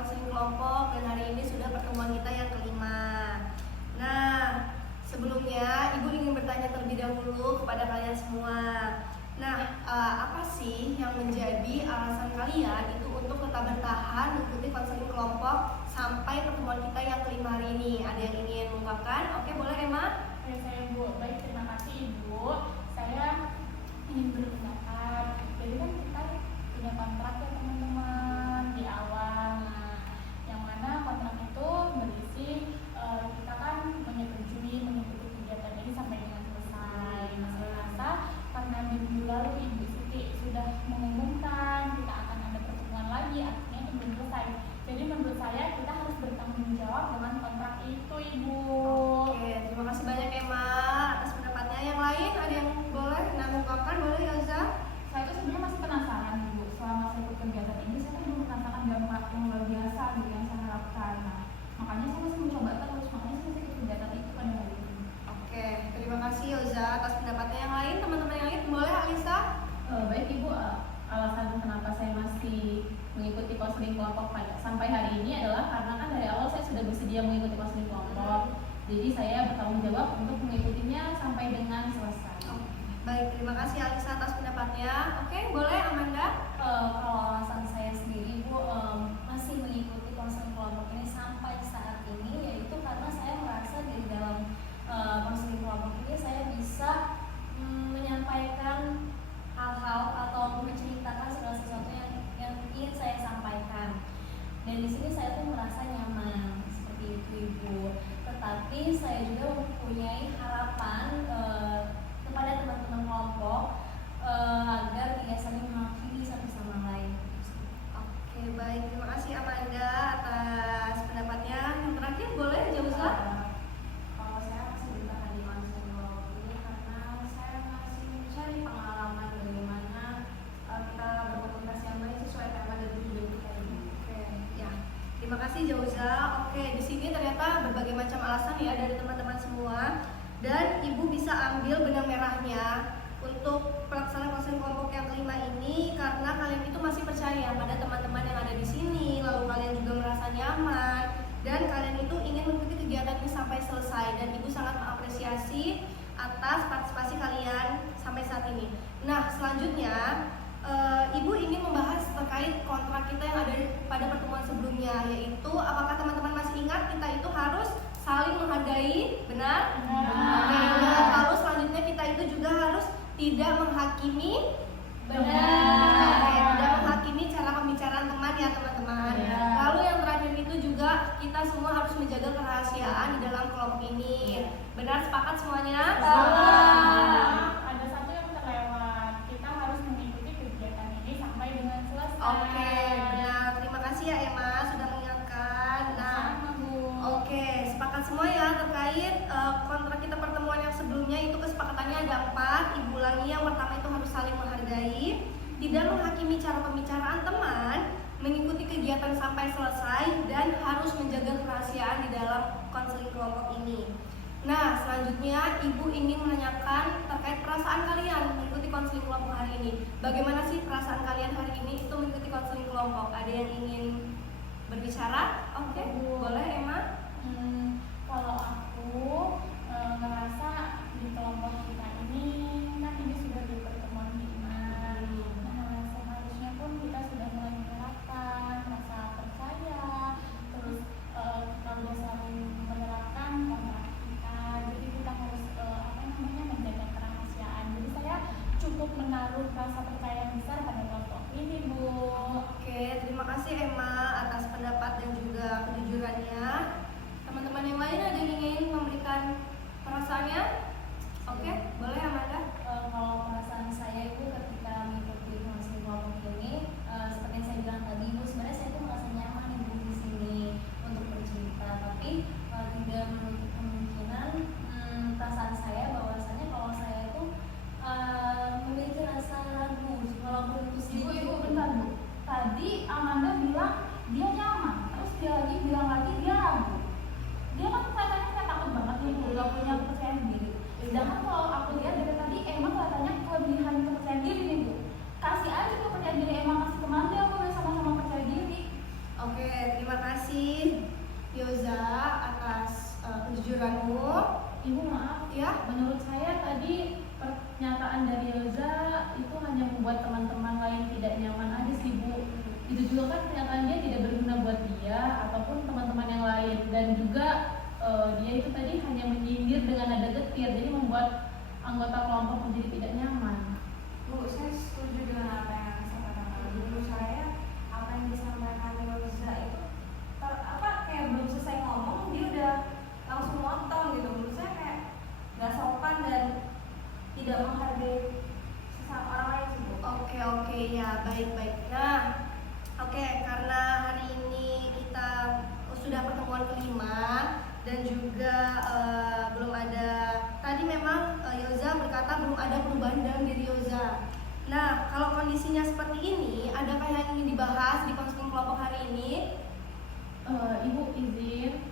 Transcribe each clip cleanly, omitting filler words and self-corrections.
konseling kelompok dan hari ini sudah pertemuan kita yang kelima. Nah, sebelumnya Ibu ingin bertanya terlebih dahulu kepada kalian semua. Nah, apa sih yang menjadi alasan kalian itu untuk tetap bertahan mengikuti konseling kelompok sampai pertemuan kita yang kelima hari ini? Ada yang ingin mengungkapkan? Oke, boleh Emma? Saya Bu, baik, terima kasih Ibu. Saya ingin berpendapat. Jadi kan kita punya kontrak ya teman-teman di awal. Nah, yang mana kontrak itu berisi kita kan menyetujui mengikuti kegiatan ini sampai dengan selesai. Nah, saya rasa karena minggu lalu Ibu Siti sudah mengumumkan kita akan ada pertemuan lagi, artinya itu belum selesai. Jadi menurut saya kita harus bertanggung jawab dengan kontrak itu, Ibu. Oke, terima kasih banyak Emma atas pendapatnya. Yang lain ada yang boleh mengungkapkan? Boleh Elza? Saya tuh sebenarnya masih penasaran Bu, selama saya ikut kegiatan ini saya kan belum merasakan dampak yang luar biasa gitu yang saya harapkan. Nah, makanya saya masih mencoba terus, makanya saya masih ikut kegiatan itu pada hari ini. Oke, terima kasih Elza atas pendapatnya. Yang lain, teman-teman yang lain boleh Alisa? Baik Ibu, alasan kenapa saya masih mengikuti konseling kelompok sampai hari ini adalah karena kan dari awal saya sudah bersedia mengikuti konseling kelompok. Jadi saya bertanggung jawab untuk mengikutinya sampai dengan selesai. Baik, terima kasih Alisa atas pendapatnya. Oke, boleh Amanda? Kalau alasan saya sendiri Bu, masih mengikuti konseling kelompok ini sampai saat ini, yaitu karena saya merasa di dalam konseling kelompok ini saya bisa menyampaikan hal-hal atau menceritakan segala sesuatu yang ingin saya sampaikan. Dan di sini saya tuh merasa nyaman seperti itu Ibu. Tetapi saya juga mempunyai harapan kepada teman-teman kelompok agar tidak saling menghakimi satu sama lain. Oke, baik, terima kasih Amanda atas pendapatnya. Yang terakhir boleh Jauza? Kalau saya masih bertahan di konseling kelompok ini karena saya masih mencari pengalaman bagaimana kita berkomunikasi yang baik sesuai tema dan tujuan kita ini. Oke, ya. Terima kasih Jauza. Oke, di sini ternyata berbagai macam alasan ya dari teman-teman semua. Dan Ibu bisa ambil benang merahnya untuk pelaksanaan konseling kelompok yang kelima ini karena kalian itu masih percaya pada teman-teman yang ada di sini, lalu kalian juga merasa nyaman dan kalian itu ingin mengikuti kegiatan ini sampai selesai dan Ibu sangat mengapresiasi atas partisipasi kalian sampai saat ini. Nah, selanjutnya Ibu ingin membahas terkait kontrak kita yang ada pada pertemuan sebelumnya, yaitu apakah teman-teman masih ingat kita itu harus saling menghargai, benar? Oke, dan lalu selanjutnya kita itu juga harus tidak menghakimi, benar? Oke, tidak menghakimi cara pembicaraan teman ya teman-teman. Lalu yang terakhir itu juga kita semua harus menjaga kerahasiaan di dalam kelompok ini. Benar, sepakat semuanya? Ada satu yang terlewat, kita harus mengikuti kegiatan ini sampai dengan selesai. Oke, benar. Terima kasih ya Emma sudah mengingatkan. Nah, oke, sepakat semua ya terkait kontrak kita pertemuan yang sebelumnya itu kesepakatannya ada 4. Ibu ulangi, yang pertama itu harus saling menghargai, tidak menghakimi cara pembicaraan teman, mengikuti kegiatan sampai selesai, dan harus menjaga kerahasiaan di dalam konseling kelompok ini. Nah, selanjutnya Ibu ingin menanyakan terkait perasaan kalian mengikuti konseling kelompok hari ini. Bagaimana sih perasaan kalian hari ini itu mengikuti konseling kelompok? Ada yang ingin berbicara? Oke, boleh Emma? Kalau aku ngerasa di kelompok kita ini kan ini sudah di pertemuan kelima. Nah, seharusnya pun kita sudah mulai menerapkan rasa percaya, terus kita udah saling menerapkan kontrak kita. Jadi kita harus menjaga kerahasiaan. Jadi saya cukup menaruh rasa percaya yang besar pada kelompok ini, Bu. Oke, terima kasih Emma atas pendapat dan juga kejujurannya. Teman-teman yang lain ada yang ingin memberikan perasaannya? Oke, boleh Amanda? Kalau perasaan saya Ibu ketika mengikuti konseling kelompok ini, seperti yang saya bilang tadi Ibu, sebenarnya saya tuh merasa nyaman Ibu di sini untuk bercerita, tapi tidak menutup kemungkinan perasaan saya bahwasanya kalau saya itu memiliki rasa ragu walaupun itu sedikit. Ibu, bentar Bu. Tadi Amanda bilang dia nyaman, terus dia lagi bilang lagi dia ragu. Dia kan kelihatannya kayak takut banget nih Bu, gak punya kepercayaan diri. Sedangkan kalau aku lihat dari tadi emang kelihatannya kelebihan kepercayaan diri nih Bu. Kasih aja kepercayaan diri emang kasih ke Amanda, aku udah sama-sama percaya diri. Oke, terima anggota kelompok menjadi tidak nyaman. Bu, saya setuju dengan apa yang saya katakan. Menurut saya apa yang disampaikan Yoza itu kayak belum selesai ngomong dia udah langsung motong gitu. Menurut saya kayak gak sopan dan tidak menghargai sesama orang lain sih, Bu. Oke, ya, baik. Nah, oke, karena hari ini kita sudah pertemuan kelima dan juga belum ada, tadi memang Yoza berkata belum ada perubahan dalam diri Yoza. Nah, kalau kondisinya seperti ini, adakah yang ingin dibahas di konseling kelompok hari ini? Ibu izin,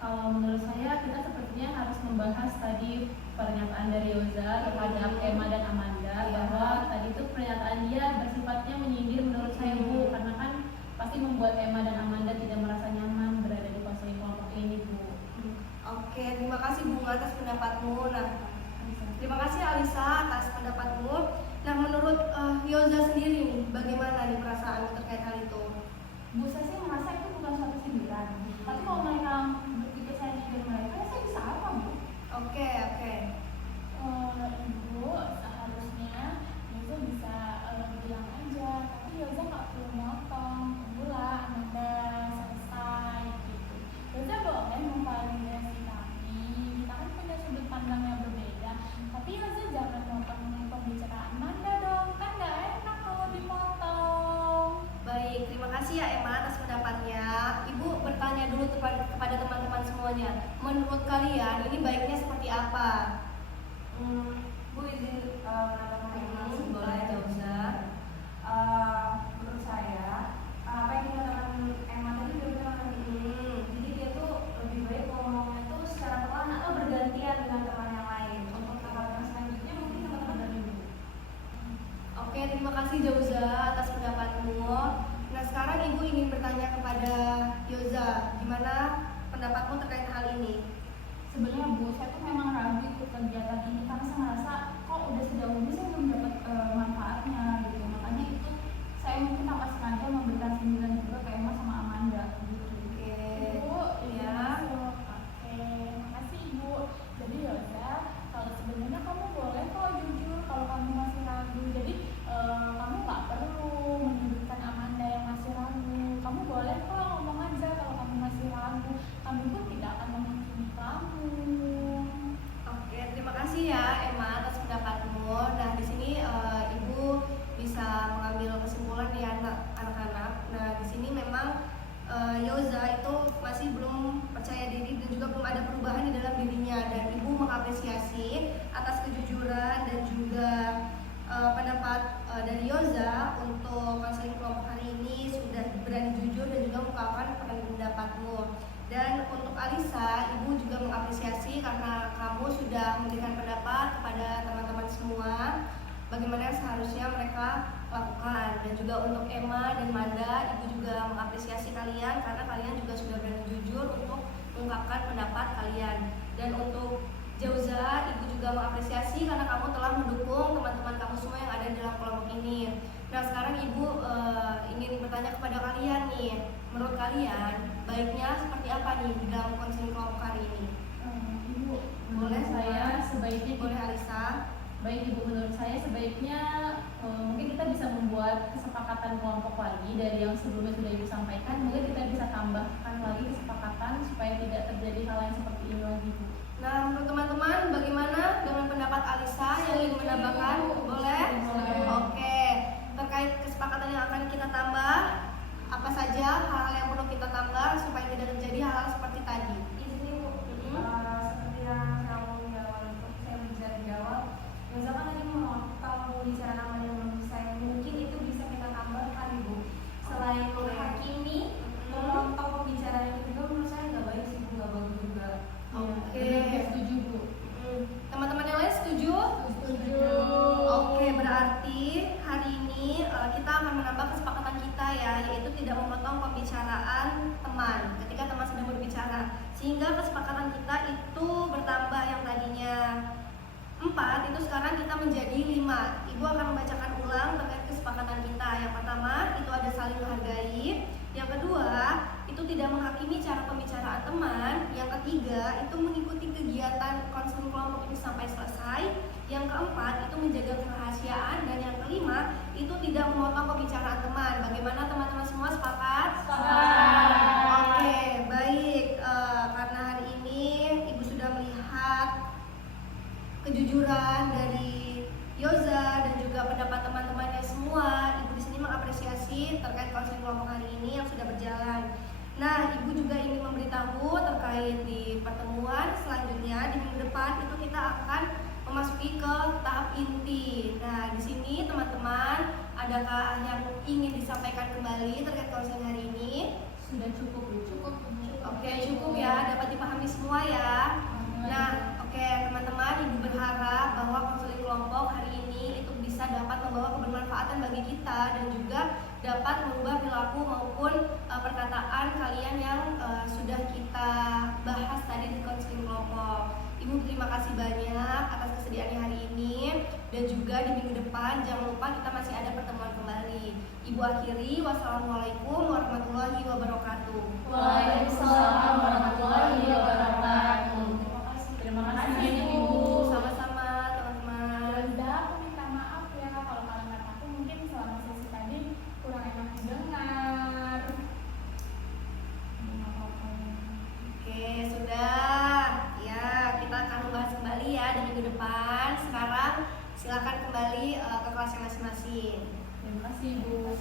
kalau menurut saya kita sepertinya harus membahas tadi pernyataan dari Yoza terhadap Emma dan Amanda, bahwa tadi itu pernyataan dia bersifatnya menyindir menurut saya, Bu, karena kan pasti membuat Emma dan Amanda tidak merasa nyaman berada di konseling kelompok ini, Bu. Oke, terima kasih Bunga atas pendapatmu. Nah, terima kasih Alisa atas pendapatmu. Nah, menurut Yoza sendiri nih, bagaimana nih perasaanmu terkait hal itu? Bu, saya sih merasa itu bukan suatu sindiran. Tapi kalau mereka berpikir saya nyindir mereka, ya saya bisa apa, Bu? Oke. Ibu, seharusnya Yoza bisa bilang aja, tapi Yoza nggak perlu motong. Tunggulah Amanda selesai gitu. Yoza boleh memvalidasi kami, kita kan punya sudut pandang yang berbeda. Tapi Yoza jangan motong pembicaraan Amanda dong, kan nggak enak kalau dipotong. Baik, terima kasih ya Emma atas pendapatnya. Ibu bertanya dulu kepada teman-teman semuanya. Menurut kalian ini baiknya seperti apa? Bu izin menambahkan informasi Boleh, Yoza. Menurut saya apa yang dikatakan Emma tadi benar. Jadi dia tuh lebih baik ngomongnya tuh secara pelan atau bergantian dengan teman yang lain. Untuk tahapan selanjutnya mungkin teman-teman dari Ibu. Oke, terima kasih Yoza atas pendapatmu. Nah, sekarang Ibu ingin bertanya kepada Yoza, gimana pendapatmu terkait hal ini? Sebenarnya Bu, saya tuh memang ragu ikut kegiatan ini karena saya merasa kok udah sejauh ini saya belum dapat manfaatnya gitu. Makanya itu saya mungkin tanpa sengaja memberikan sindiran juga ke Emma sama Amanda gitu. Oke, Ibu, ya. Oke, makasih Ibu. Jadi Yoza, kalau sebenarnya kamu boleh kok jujur kalau kamu masih ragu. Jadi kamu nggak perlu menyudutkan Amanda yang masih ragu. Kamu boleh kok ngomong aja kalau kamu masih ragu. Kami pun tidak akan menghakimi kamu. Oke, terima kasih ya Emma atas pendapatmu. Nah, di sini Ibu bisa mengambil kesimpulan ya anak-anak. Nah, di sini memang Yoza itu masih belum percaya diri dan juga belum ada perubahan di dalam dirinya, dan Ibu mengapresiasi atas kejujuran dan juga pendapat dari Yoza untuk konseling kelompok hari ini sudah berani jujur dan juga mengungkapkan pendapatmu. Dan untuk Alisa, Ibu juga mengapresiasi karena kamu sudah memberikan pendapat kepada teman-teman semua bagaimana yang seharusnya mereka lakukan. Dan juga untuk Emma dan Manda, Ibu juga mengapresiasi kalian karena kalian juga sudah berani jujur untuk mengungkapkan pendapat kalian. Dan untuk Yoza, Ibu juga mengapresiasi karena kamu telah mendukung teman-teman kamu semua yang ada dalam kelompok ini. Nah, sekarang Ibu ingin bertanya kepada kalian nih, menurut kalian baiknya seperti apa nih di dalam konseling kelompok hari ini? Ibu, Boleh menurut saya sebaiknya Boleh Alisa? Baik Ibu, menurut saya sebaiknya mungkin kita bisa membuat kesepakatan kelompok lagi dari yang sebelumnya sudah Ibu sampaikan. Mungkin kita bisa tambahkan lagi kesepakatan supaya tidak terjadi hal yang seperti ini lagi, Bu. Nah, menurut teman-teman bagaimana dengan pendapat Alisa yang ingin menambahkan? Boleh? Boleh. Oke, terkait kesepakatan yang akan kita tambah, apa saja hal-hal yang perlu kita tambah supaya tidak terjadi hal-hal seperti tadi? Izin Ibu, seperti yang kamu jawab, saya bisa jawab. Yoza kan tadi memotong pembicaraan Amanda dan menurut saya mungkin itu bisa kita tambahkan Ibu. Selain menghakimi, memotong pembicaraan itu juga menurut saya nggak baik sih Bu, nggak bagus juga. Oke. Benar, setuju Bu. Teman-teman yang lain setuju? Setuju. Oke, berarti hari ini kita akan menambah kesepakatan kita ya, yaitu tidak memotong pembicaraan teman ketika teman sedang berbicara, sehingga kesepakatan kita itu bertambah yang tadinya 4 itu sekarang kita menjadi 5. Ibu akan membacakan ulang terkait kesepakatan kita. Yang pertama itu ada saling menghargai. Yang kedua itu tidak menghakimi cara pembicaraan teman. Yang ketiga itu mengikuti kegiatan konseling kelompok ini sampai selesai. Yang selanjutnya di minggu depan itu kita akan memasuki ke tahap inti. Nah, di sini teman-teman, adakah yang ingin disampaikan kembali terkait konseling hari ini? Sudah cukup, Bu. Oke, cukup ya, dapat dipahami semua ya. Nah, oke teman-teman, Ibu berharap bahwa konseling kelompok hari ini itu bisa dapat membawa kebermanfaatan bagi kita dan juga dapat mengubah perilaku maupun perkataan kalian yang sudah kita bahas tadi di konseling kelompok. Ibu terima kasih banyak atas kesediaannya hari ini dan juga di minggu depan jangan lupa kita masih ada pertemuan kembali. Ibu akhiri, wassalamualaikum warahmatullahi wabarakatuh. Waalaikumsalam warahmatullahi wabarakatuh. Terima kasih. Terima kasih, Ibu. Sama-sama teman-teman. Udah, aku minta maaf ya kalau kalimat aku mungkin selama sesi tadi kurang enak didengar. Nggak apa-apa. Oke, sudah. Ya, kita akan membahas kembali ya di minggu depan. Sekarang silakan kembali ke kelasnya masing-masing. Terima kasih, Bu.